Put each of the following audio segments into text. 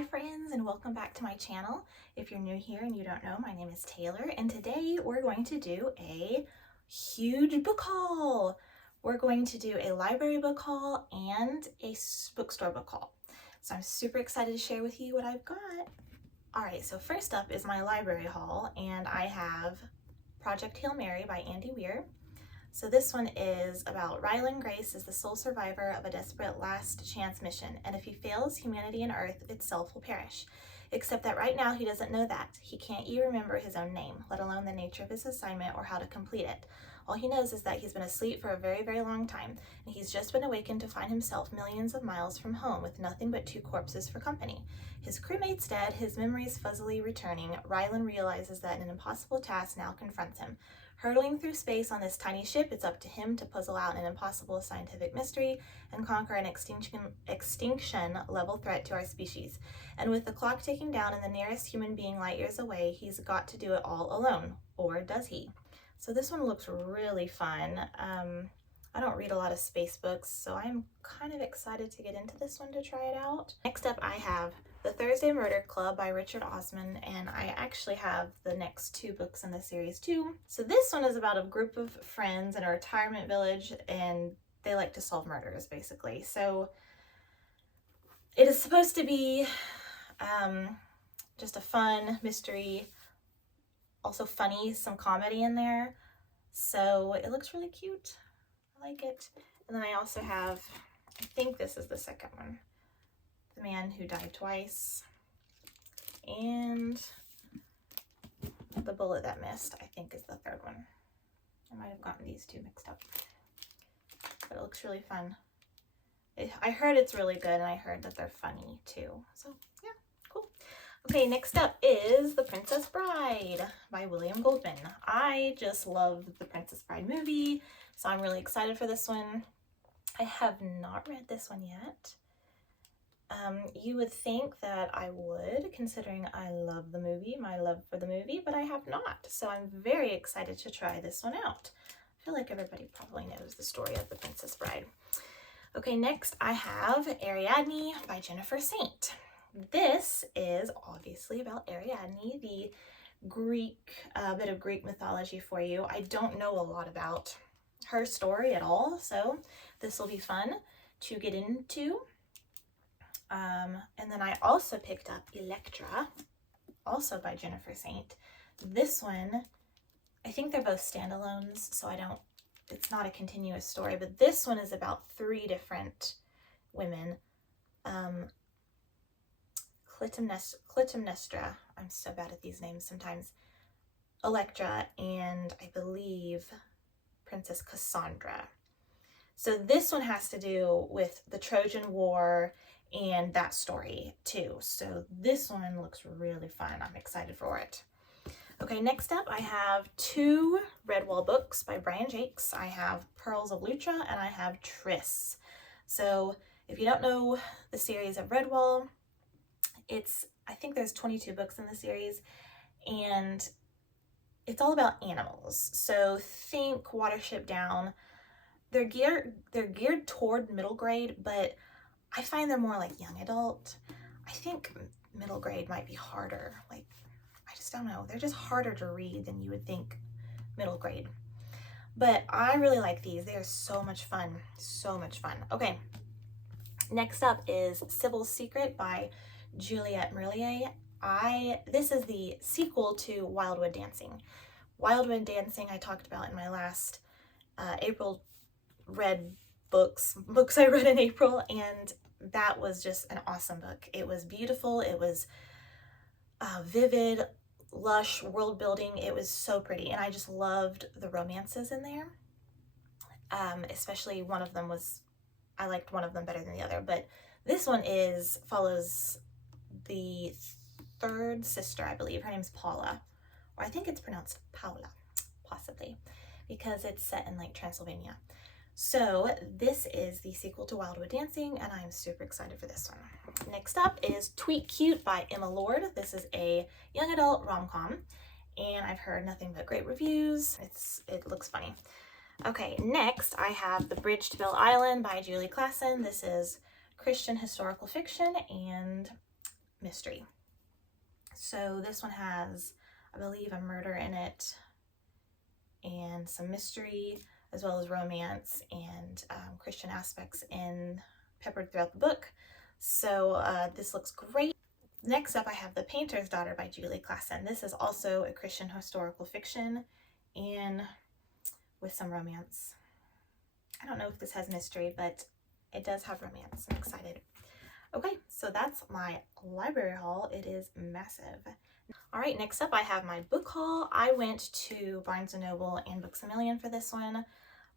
Hi friends, and welcome back to my channel. If you're new here and you don't know, my name is Taylor, and today we're going to do a huge book haul. We're going to do a library book haul and a bookstore book haul. So I'm super excited to share with you what I've got. Alright, so first up is my library haul, and I have Project Hail Mary by Andy Weir. So this one is about Ryland Grace is the sole survivor of a desperate last chance mission, and if he fails, humanity and Earth itself will perish. Except that right now he doesn't know that. He can't even remember his own name, let alone the nature of his assignment or how to complete it. All he knows is that he's been asleep for a very, very long time, and he's just been awakened to find himself millions of miles from home with nothing but 2 corpses for company. His crewmate's dead, his memories fuzzily returning. Ryland realizes that an impossible task now confronts him. Hurtling through space on this tiny ship, it's up to him to puzzle out an impossible scientific mystery and conquer an extinction-level threat to our species. And with the clock ticking down and the nearest human being light years away, he's got to do it all alone. Or does he? So this one looks really fun. I don't read a lot of space books, so I'm kind of excited to get into this one to try it out. Next up, I have The Thursday Murder Club by Richard Osman, and I actually have the next 2 books in the series too. So this one is about a group of friends in a retirement village, and they like to solve murders, basically. So it is supposed to be just a fun mystery, also funny, some comedy in there. So it looks really cute. I like it. And then I also have, I think this is the second one, The Man Who Died Twice, and The Bullet That Missed, I think, is the third one. I might have gotten these 2 mixed up, but it looks really fun. I heard it's really good, and I heard that they're funny too, so yeah, cool. Okay, next up is The Princess Bride by William Goldman. I just love the Princess Bride movie, so I'm really excited for this one. I have not read this one yet. You would think that I would, considering I love the movie, my love for the movie, but I have not. So I'm very excited to try this one out. I feel like everybody probably knows the story of The Princess Bride. Okay, next I have Ariadne by Jennifer Saint. This is obviously about Ariadne, the Greek, bit of Greek mythology for you. I don't know a lot about her story at all, so this will be fun to get into. And then I also picked up Elektra, also by Jennifer Saint. This one, I think they're both standalones, so it's not a continuous story, but this one is about 3 different women. Clytemnestra, I'm so bad at these names sometimes, Elektra, and I believe Princess Cassandra. So this one has to do with the Trojan War and that story too. So this one looks really fun. I'm excited for it. Okay, next up I have 2 Redwall books by Brian Jacques. I have Pearls of Lutra and I have Triss. So if you don't know the series of Redwall, I think there's 22 books in the series, and it's all about animals. So think Watership Down. They're geared toward middle grade, but I find they're more like young adult. I think middle grade might be harder. Like, I just don't know. They're just harder to read than you would think middle grade. But I really like these. They are so much fun. So much fun. Okay. Next up is Cybele's Secret by Juliet Marillier. This is the sequel to Wildwood Dancing. Wildwood Dancing I talked about in my last April read books I read in April, and that was just an awesome book. It was beautiful. It was vivid, lush world building. It was so pretty, and I just loved the romances in there. Especially one of them I liked one of them better than the other, but this one follows the 3rd sister, I believe. Her name's Paula, or I think it's pronounced Paula, possibly, because it's set in like Transylvania. So this is the sequel to Wildwood Dancing, and I'm super excited for this one. Next up is Tweet Cute by Emma Lord. This is a young adult rom-com, and I've heard nothing but great reviews. It looks funny. Okay, next I have The Bridge to Belle Island by Julie Klassen. This is Christian historical fiction, and mystery. So this one has, I believe, a murder in it and some mystery, as well as romance and Christian aspects peppered throughout the book. So this looks great. Next up, I have The Painter's Daughter by Juliet Klassen. This is also a Christian historical fiction and with some romance. I don't know if this has mystery, but it does have romance. I'm excited. Okay, so that's my library haul. It is massive. All right, next up I have my book haul. I went to Barnes & Noble and Books A Million for this one.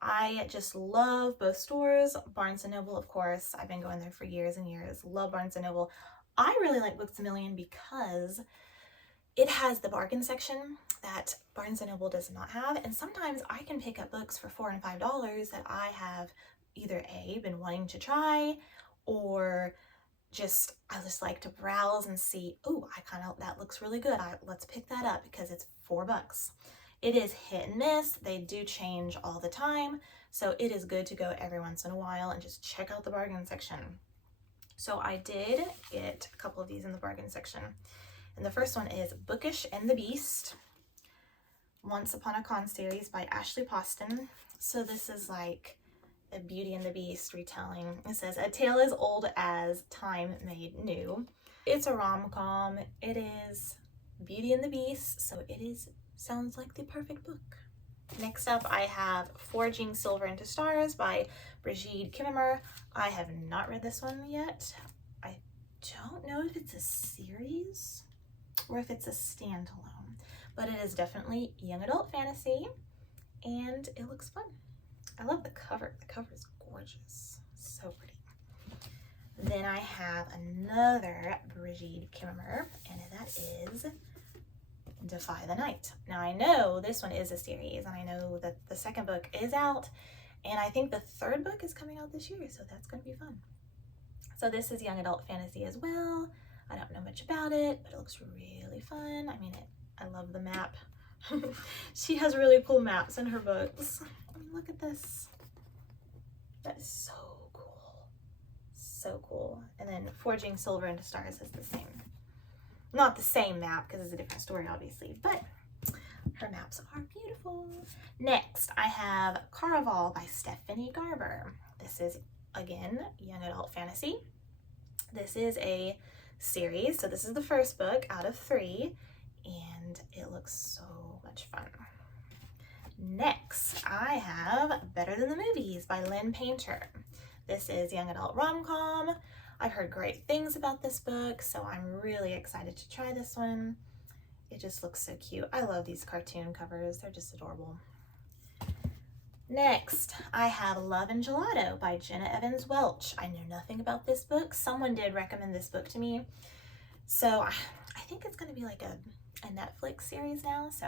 I just love both stores. Barnes & Noble, of course, I've been going there for years and years. Love Barnes & Noble. I really like Books A Million because it has the bargain section that Barnes & Noble does not have, and sometimes I can pick up books for $4 and $5 that I have either A, been wanting to try, or I just like to browse and see, oh, that looks really good. Let's pick that up because it's $4. It is hit and miss. They do change all the time. So it is good to go every once in a while and just check out the bargain section. So I did get a couple of these in the bargain section. And the first one is Bookish and the Beast, Once Upon a Con series by Ashley Poston. So this is like a Beauty and the Beast retelling. It says, a tale as old as time made new. It's a rom-com. It is Beauty and the Beast, so sounds like the perfect book. Next up, I have Forging Silver into Stars by Brigid Kemmerer. I have not read this one yet. I don't know if it's a series or if it's a standalone, but it is definitely young adult fantasy, and it looks fun. I love the cover. The cover is gorgeous. So pretty. Then I have another Brigid Kemmerer, and that is Defy the Night. Now I know this one is a series, and I know that the second book is out, and I think the third book is coming out this year, so that's going to be fun. So this is young adult fantasy as well. I don't know much about it, but it looks really fun. I mean, I love the map. She has really cool maps in her books. I mean, look at this. That is so cool. So cool. And then Forging Silver into Stars is the same. Not the same map because it's a different story, obviously, but her maps are beautiful. Next, I have Caraval by Stephanie Garber. This is, again, young adult fantasy. This is a series, so this is the first book out of 3, and it looks so much fun. Next, I have Better Than the Movies by Lynn Painter. This is young adult rom-com. I've heard great things about this book, so I'm really excited to try this one. It just looks so cute. I love these cartoon covers. They're just adorable. Next, I have Love and Gelato by Jenna Evans Welch. I know nothing about this book. Someone did recommend this book to me. So I think it's going to be like a Netflix series now. So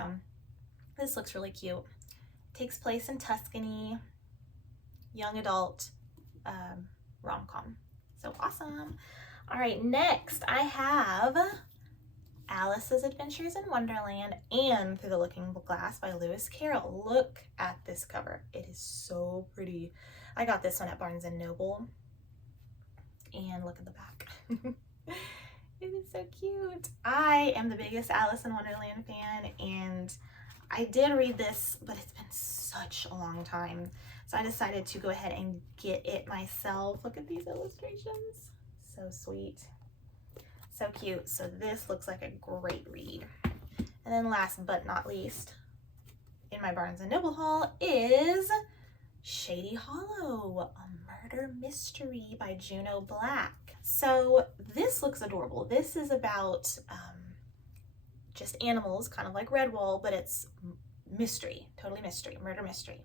this looks really cute. It takes place in Tuscany, young adult rom-com. So awesome. All right, next I have Alice's Adventures in Wonderland and Through the Looking Glass by Lewis Carroll. Look at this cover. It is so pretty. I got this one at Barnes & Noble. And look at the back. It is so cute. I am the biggest Alice in Wonderland fan, and I did read this, but it's been such a long time. So I decided to go ahead and get it myself. Look at these illustrations. So sweet. So cute. So this looks like a great read. And then last but not least, in my Barnes & Noble haul is Shady Hollow, a murder mystery by Juneau Black. So this looks adorable. This is about just animals, kind of like Redwall, but it's mystery, totally mystery, murder mystery.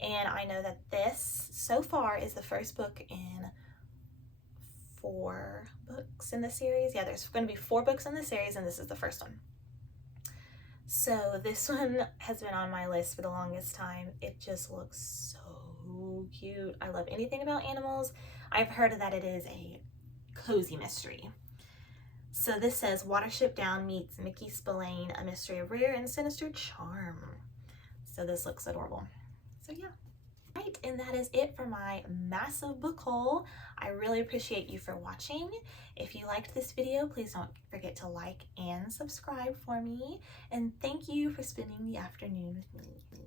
And I know that this, so far, is the first book in 4 books in the series. Yeah, there's going to be 4 books in the series, and this is the first one. So this one has been on my list for the longest time. It just looks so cute. I love anything about animals. I've heard that it is a cozy mystery. So this says, Watership Down meets Mickey Spillane, a mystery of rare and sinister charm. So this looks adorable. So yeah. right, and that is it for my massive book haul. I really appreciate you for watching. If you liked this video, please don't forget to like and subscribe for me. And thank you for spending the afternoon with me.